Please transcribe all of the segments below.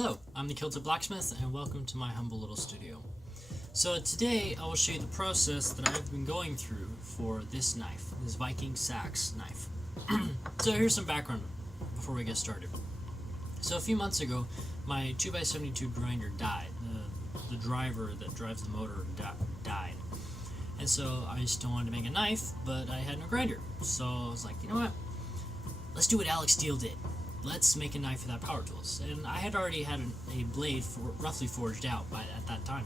Hello, I'm the Kilted Blacksmith, and welcome to my humble little studio. So today I will show you the process that I've been going through for this knife, this Viking Seax knife. So here's some background before we get started. So a few months ago, my 2x72 grinder died. The driver that drives the motor died. And so I still wanted to make a knife, but I had no grinder. So I was like, you know what? Let's do what Alex Steele did. Let's make a knife without power tools. And I had already had a blade roughly forged out at that time.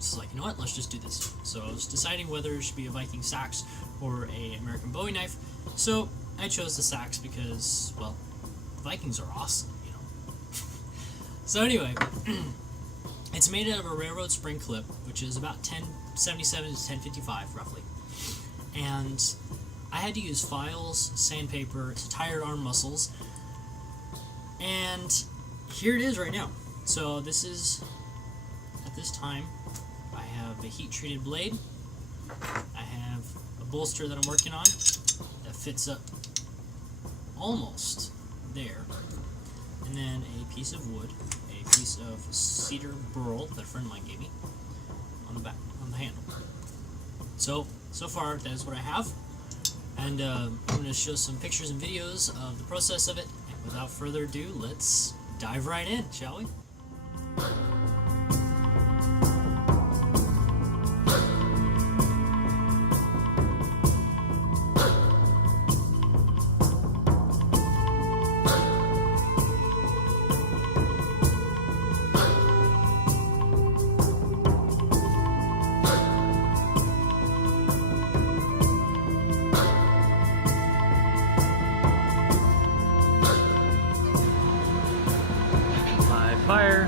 So like, you know what? Let's just do this. So I was deciding whether it should be a Viking Seax or a American Bowie knife. So I chose the Seax because, well, Vikings are awesome, you know. So anyway, it's made out of a railroad spring clip, which is about 1077 to 1055 roughly. And I had to use files, sandpaper, tired arm muscles, and here it is right now. So this is, at this time, I have a heat-treated blade. I have a bolster that I'm working on that fits up almost there. And then a piece of wood, a piece of cedar burl that a friend of mine gave me on the back, on the handle. So far, that is what I have. And I'm going to show some pictures and videos of the process of it. And without further ado, let's dive right in, shall we? Fire.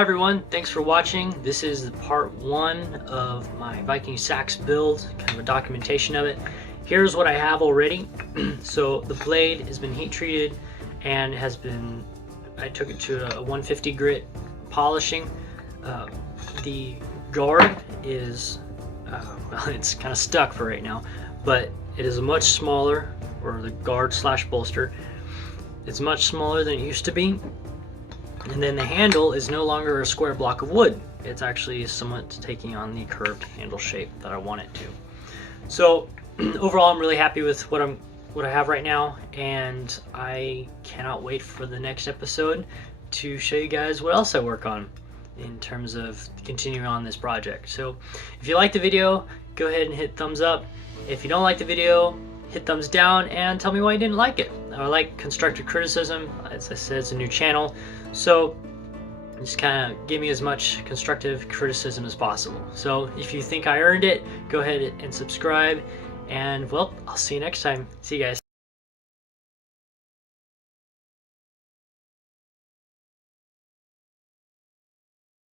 Hi everyone, thanks for watching. This is part 1 of my Viking Seax build, kind of a documentation of it. Here's what I have already. So the blade has been heat treated and I took it to a 150 grit polishing. The guard is, well, it's kind of stuck for right now, but it is a much smaller, or the guard slash bolster, it's much smaller than it used to be. And then the handle is no longer a square block of wood. It's actually somewhat taking on the curved handle shape that I want it to. So overall, I'm really happy with what I have right now, and I cannot wait for the next episode to show you guys what else I work on in terms of continuing on this project. So if you like the video, go ahead and hit thumbs up. If you don't like the video, hit thumbs down and tell me why you didn't like it. I like constructive criticism. As I said, it's a new channel, so just kind of give me as much constructive criticism as possible. So if you think I earned it, go ahead and subscribe, and well, I'll see you next time. See you guys.